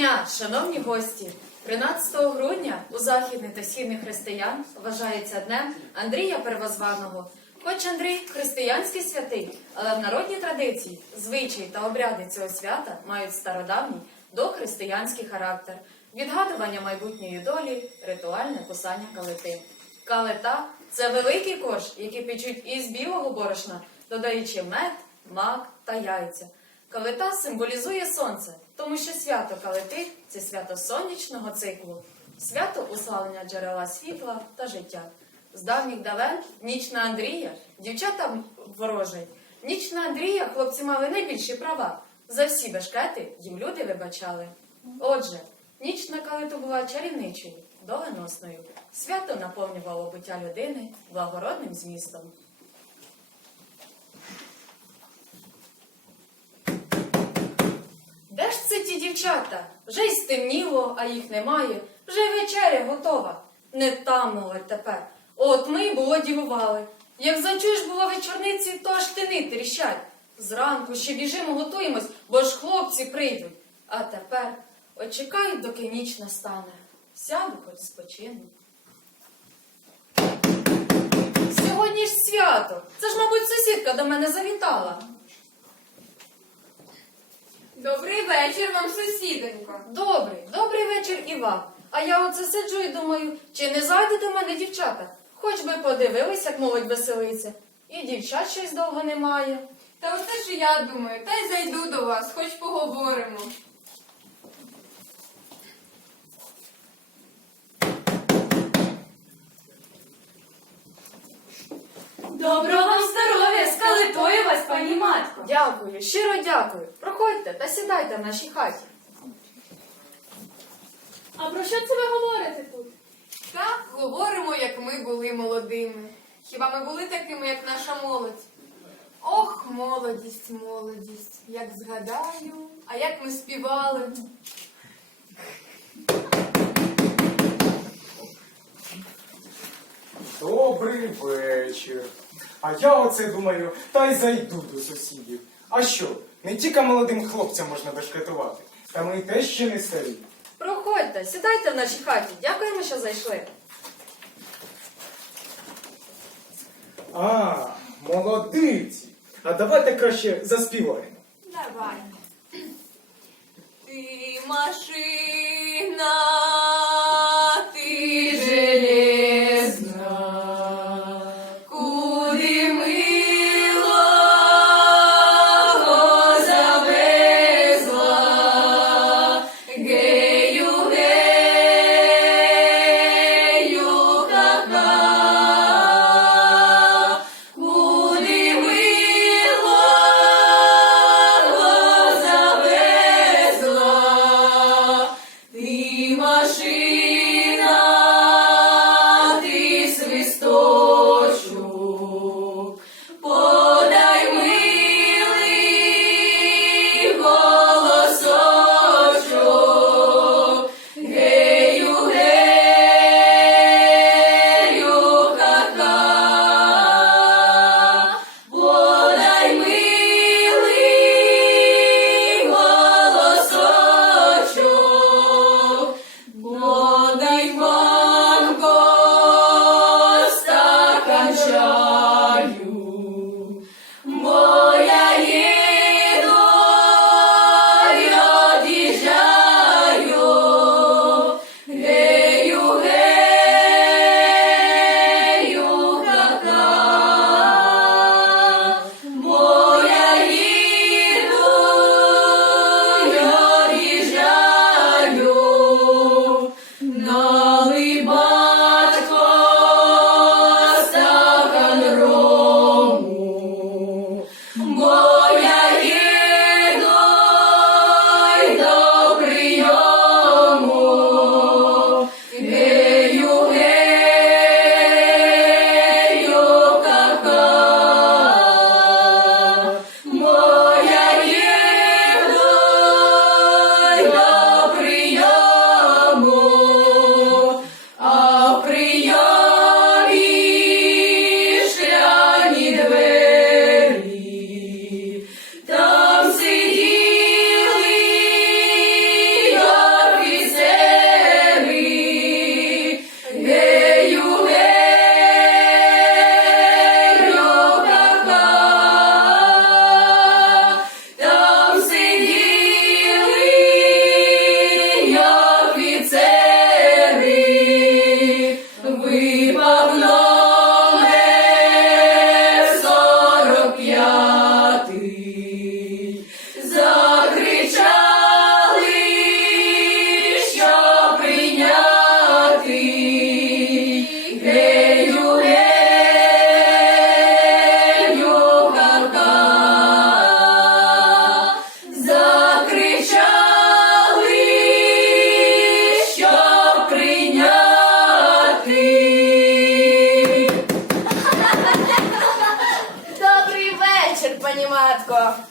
дня, шановні гості! 13 грудня у західних та східних християн вважається днем Андрія Первозваного. Хоч Андрій християнський святий, але в народній традиції звичаї та обряди цього свята мають стародавній дохристиянський характер, відгадування майбутньої долі, ритуальне кусання калити. Калита це великий корж, який печуть із білого борошна, додаючи мед, мак та яйця. Калита символізує сонце, тому що свято калити це свято сонячного циклу, свято уславлення джерела світла та життя. З давніх давен ніч на Андрія дівчата ворожать. Ніч на Андрія хлопці мали найбільші права. За всі бешкети їм люди вибачали. Отже, ніч на калиту була чарівничою, доленосною. Свято наповнювало буття людини благородним змістом. Де ж це ті дівчата? Вже й стемніло, а їх немає. Вже вечеря готова. Не там молодь тепер. От ми й було дівували. Як зачуєш, було вечорниці, то аж тини тріщать. Зранку ще біжимо, готуємось, бо ж хлопці прийдуть. А тепер от чекають, доки ніч настане. Сяду, хоч спочину. Сьогодні ж свято. Це ж, мабуть, сусідка до мене завітала. Добрий вечір вам, сусідонько. Добрий, добрий вечір і вам. А я оце сиджу і думаю, чи не зайде до мене дівчата? Хоч би подивились, як молодь веселиться. І дівчат щось довго немає. Та оце ж і я думаю, та й зайду до вас, хоч поговоримо. Доброго вам здоров'я! З калитою вас, пані матко! Дякую, щиро дякую. Проходьте та сідайте в нашій хаті. А про що це ви говорите тут? Так говоримо, як ми були молодими. Хіба ми були такими, як наша молодь? Ох, молодість, молодість, як згадаю, а як ми співали. Добрий вечір. А я оце думаю, та й зайду до сусідів. А що, не тільки молодим хлопцям можна бешкетувати, та ми й теж ще не старі. Проходьте, сідайте в нашій хаті. Дякуємо, що зайшли. А, молодиці. А давайте краще заспіваємо. Давай. Ти машина,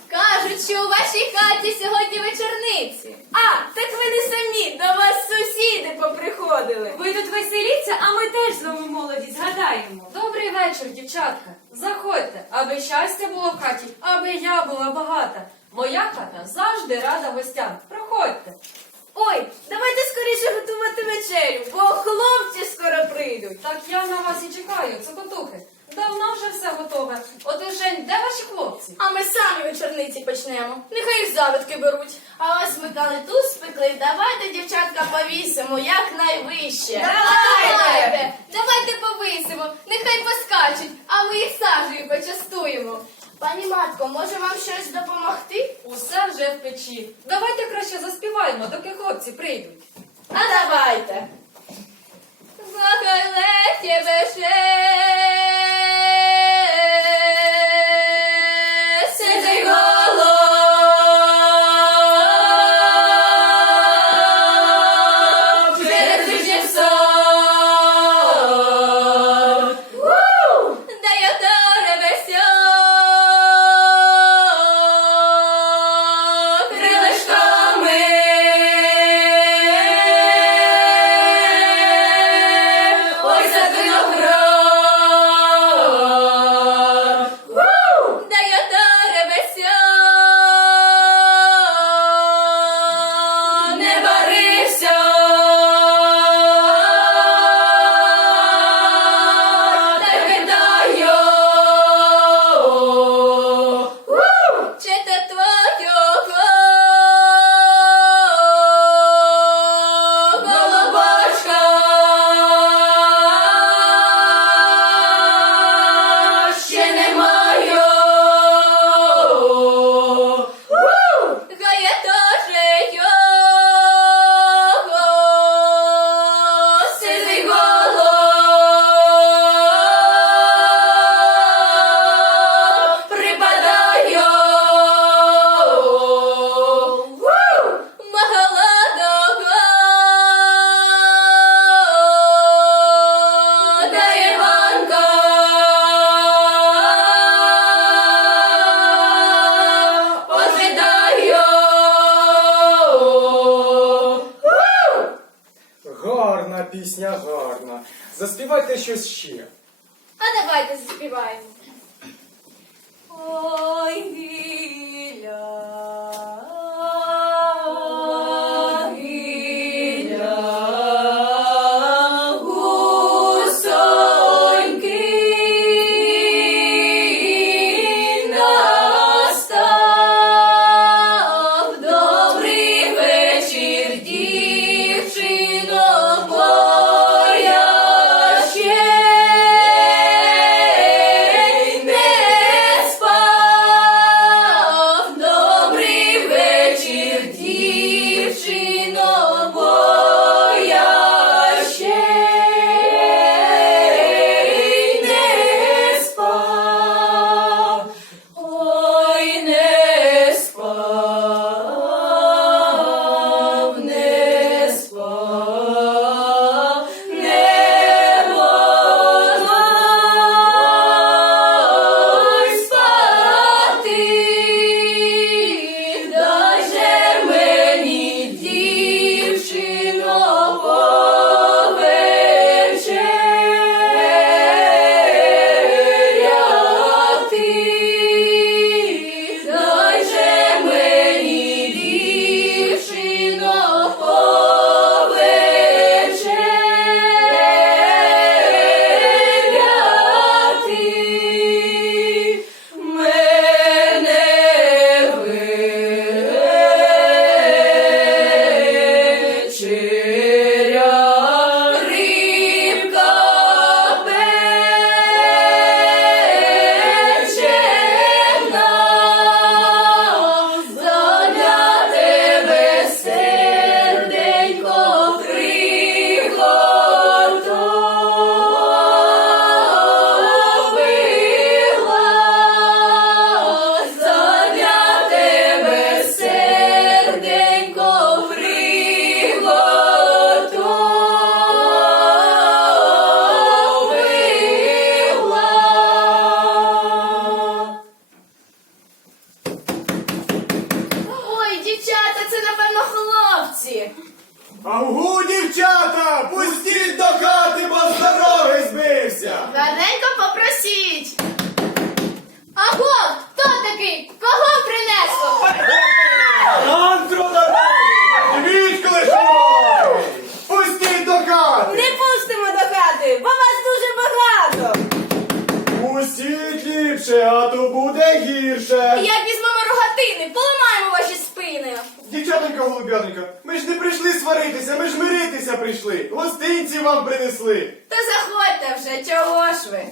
кажуть, що у вашій хаті сьогодні вечорниці. А, так ви не самі, до вас сусіди поприходили. Ви тут веселіться, а ми теж знову молоді згадаємо. Добрий вечір, дівчатка. Заходьте, аби щастя було в хаті, аби я була багата. Моя хата завжди рада гостям. Проходьте. Ой, давайте скоріше готувати вечерю, бо хлопці скоро прийдуть. Так я на вас і чекаю, цокотухи. Давно вже все готове. От Жень, де ваші хлопці? А ми самі вечорниці почнемо. Нехай їх завидки беруть. А ось ми калиту спекли. Давайте, дівчатка, повісимо якнайвище. Давайте! Давайте повисимо. Нехай поскачуть, а ми їх сажею почастуємо. Пані матко, може вам щось допомогти? Усе вже в печі. Давайте краще заспіваємо, доки хлопці прийдуть. А давайте. Веше. Сиди пісня, гарна. Заспівайте щось ще. А давайте заспіваємо. Ой, Авгу, дівчата, пустіть до хати, бо з дороги збився. Гарненько попросіть. Аго, хто такий? Кого принесло? Антро дороги! Дивіть! Пустіть до хати! Не пустимо до хати, бо вас дуже багато. Пустіть ліпше, а то буде гірше. Як візьмемо рогатини, поламаємо ваші спини. Дівчатонька голуб'яненька, ми ж не прийшли сваритися, ми ж миритися прийшли. Гостинці вам принесли. Та заходьте вже, чого ж ви?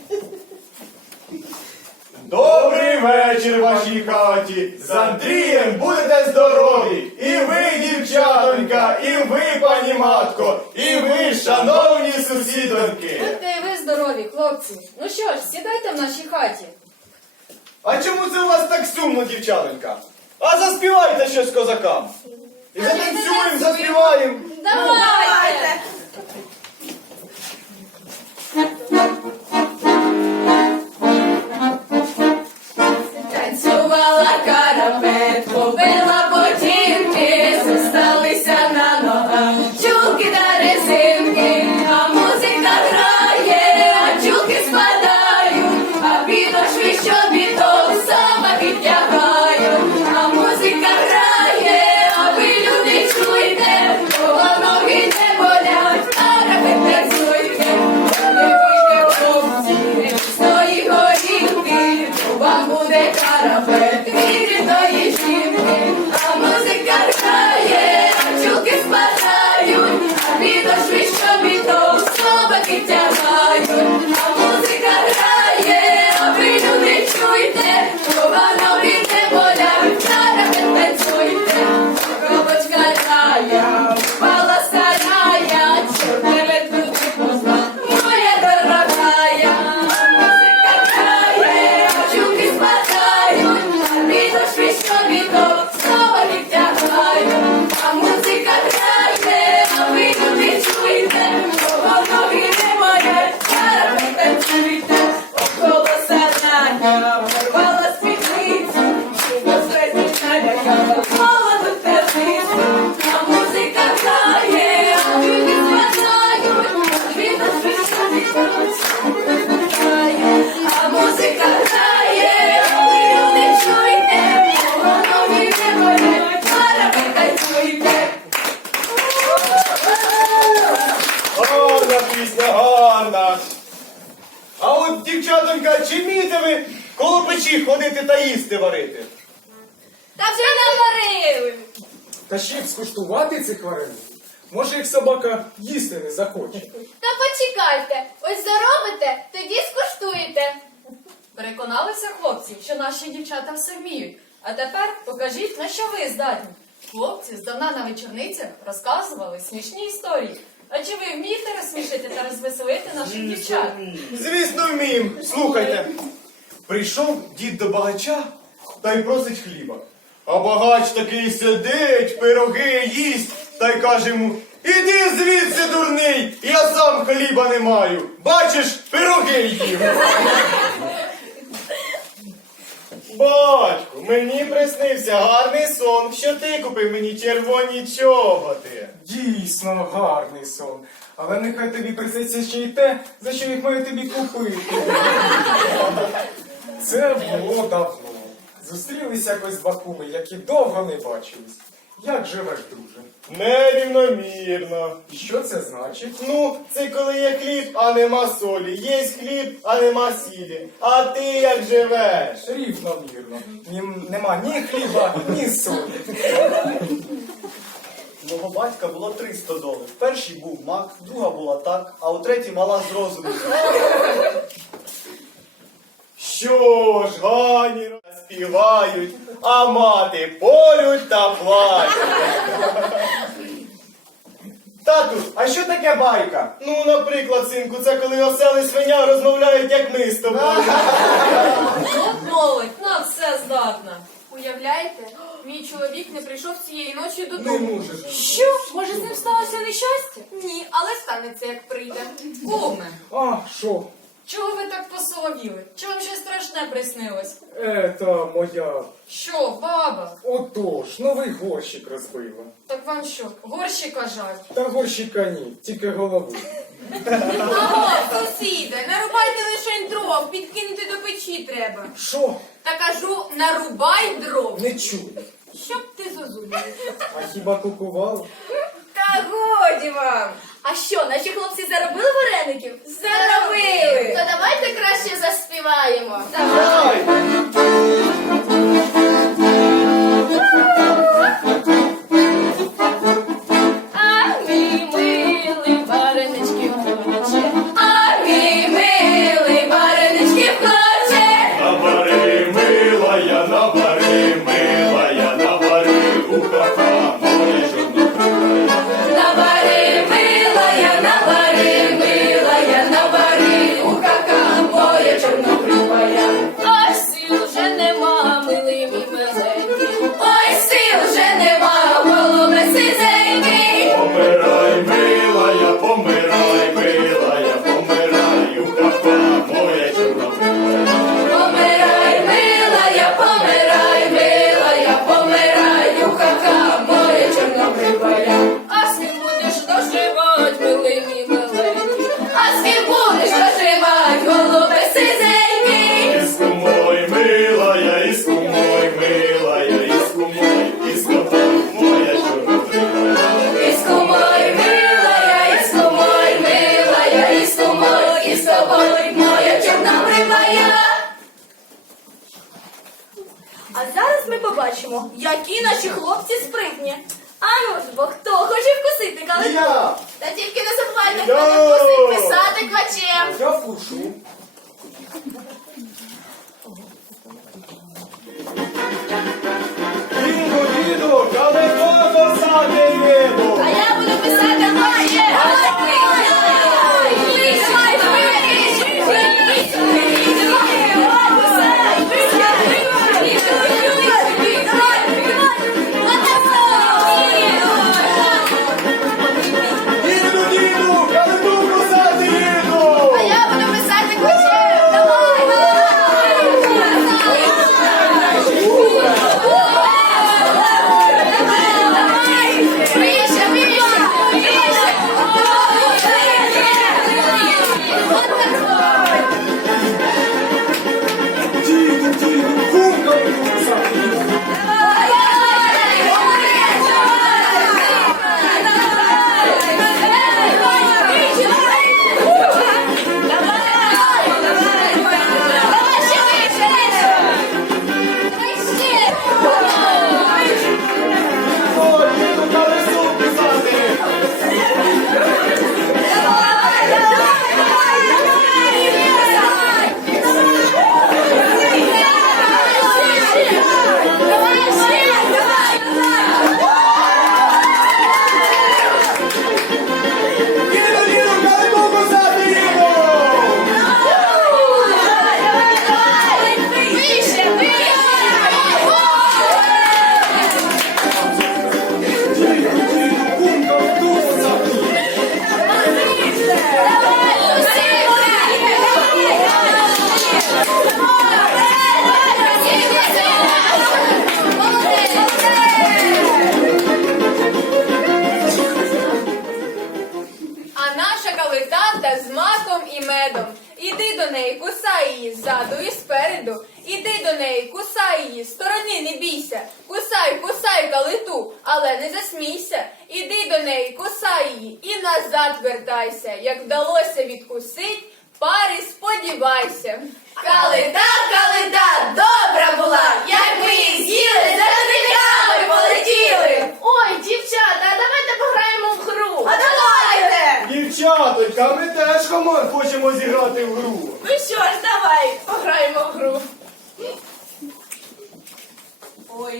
Добрий вечір вашій хаті. З Андрієм будете здорові. І ви, дівчатонька, і ви, пані матко, і ви, шановні сусідоньки. Будьте і ви здорові, хлопці. Ну що ж, сідайте в нашій хаті. А чому це у вас так сумно, дівчатонька? А заспівайте щось козакам. І затанцюємо, заспіваємо. Давайте! Скуштувати цих вареників. Може, їх собака їсти не захоче. Та почекайте, ось заробите, тоді скуштуєте. Переконалися, хлопці, що наші дівчата все вміють. А тепер покажіть, на що ви здатні. Хлопці здавна на вечорницях розказували смішні історії. А чи ви вмієте розсмішити та розвеселити наших дівчат? Звісно, вміємо. Слухайте. Прийшов дід до багача та й просить хліба. А багач такий сидить, пироги їсть, та й каже йому: Іди звідси, дурний, я сам хліба не маю. Бачиш, пироги їм. Батьку, мені приснився гарний сон, що ти купив мені червоні чоботи. Дійсно гарний сон. Але нехай тобі присеться ще й те, за що їх маю тобі купити. Це було давно. Зустрілися якось два куми, які довго не бачились. Як живеш, друже? Нерівномірно. Що це значить? Ну, це коли є хліб, а нема солі. Є хліб, а нема сілі. А ти як живеш? Рівномірно. Ні, нема ні хліба, ні солі. Мого батька було 300 доларів. Перший був мак, друга була так, а у третій мала з розуму. Що ж, гані співають, а мати полють та плачуть. Тату, а що таке байка? Ну, наприклад, синку, це коли осели свиня розмовляють, як ми з тобою. От молодь, на все здатна. Уявляєте, мій чоловік не прийшов цієї ночі Не додому. можеш. Що? Може, з ним сталося нещастя? Ні, але станеться, як прийде. Куме. А, що? Чого ви так посоловіли? Чи вам щось страшне приснилось? Ета моя. Що, баба? Отож, новий горщик розбила. Так вам що, горщика жаль? Та горщика ні, тільки голову. Ого, сусіде, нарубайте лише дров, підкинути до печі треба. Що? Та кажу, нарубай дров. Не чую. Щоб ти зозулів. А хіба кукував? Та годі вам! А що, наші хлопці заробили вареників? Заробили! То давайте краще заспіваємо. Давай! This is Прошу. Дідо, дідо, коли посади!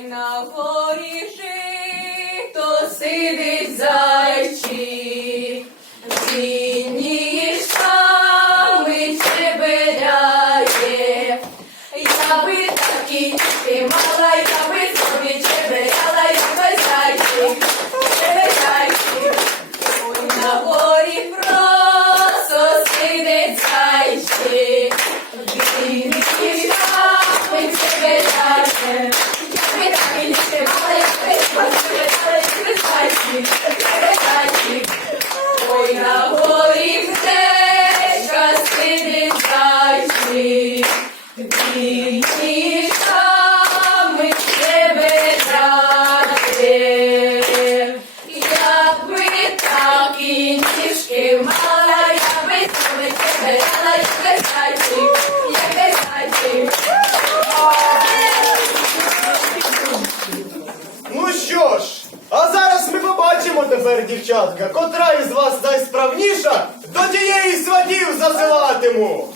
на горі жито сидить зайчик. тепер, дівчатка, котра із вас найсправніша, до тієї сватів засилатиму.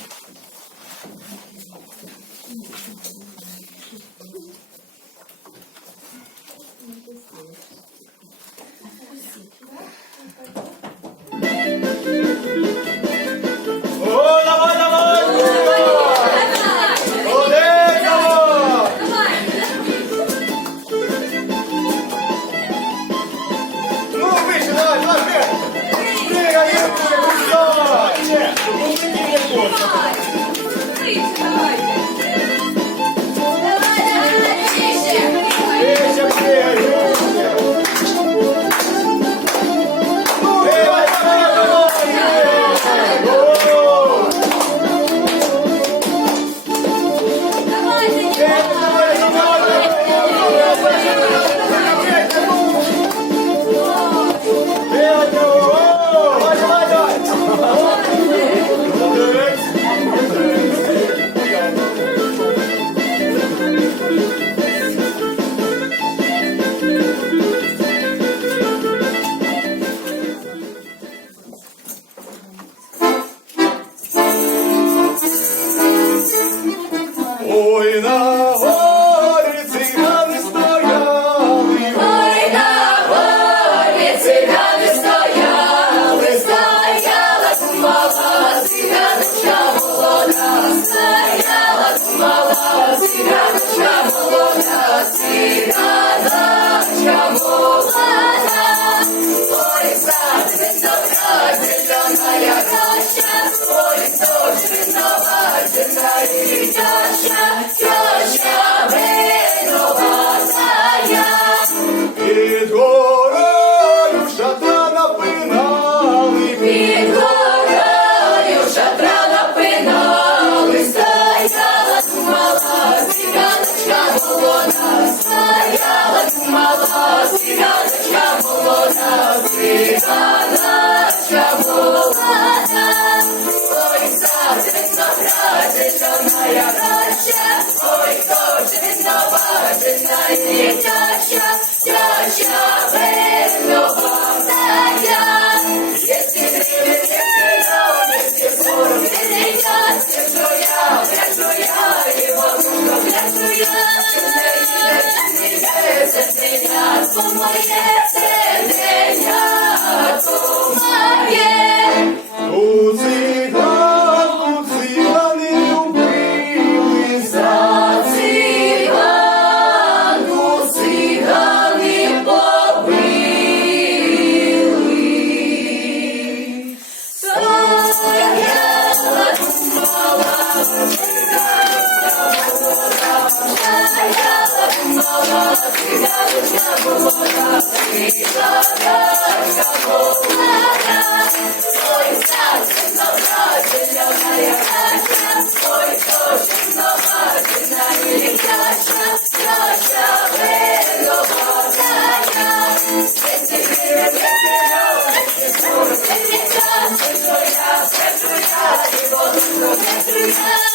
Yeah.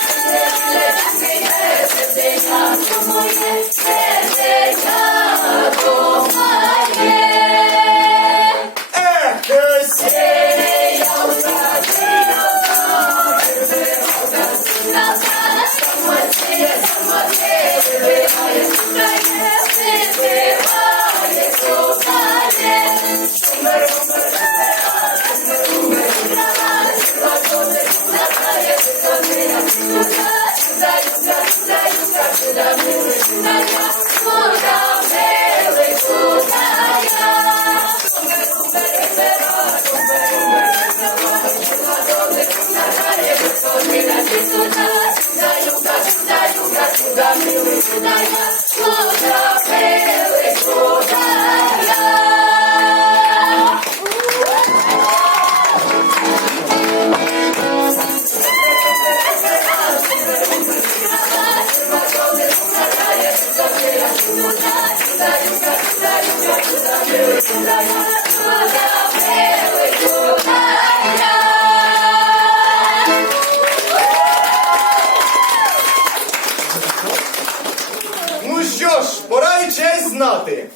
знати.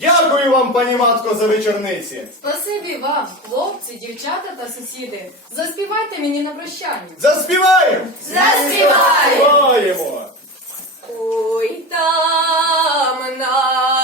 Дякую вам, пані матко, за вечорниці. Спасибі вам, хлопці, дівчата та сусіди. Заспівайте мені на прощання. Заспіваю! Заспіваємо! Ой, там на...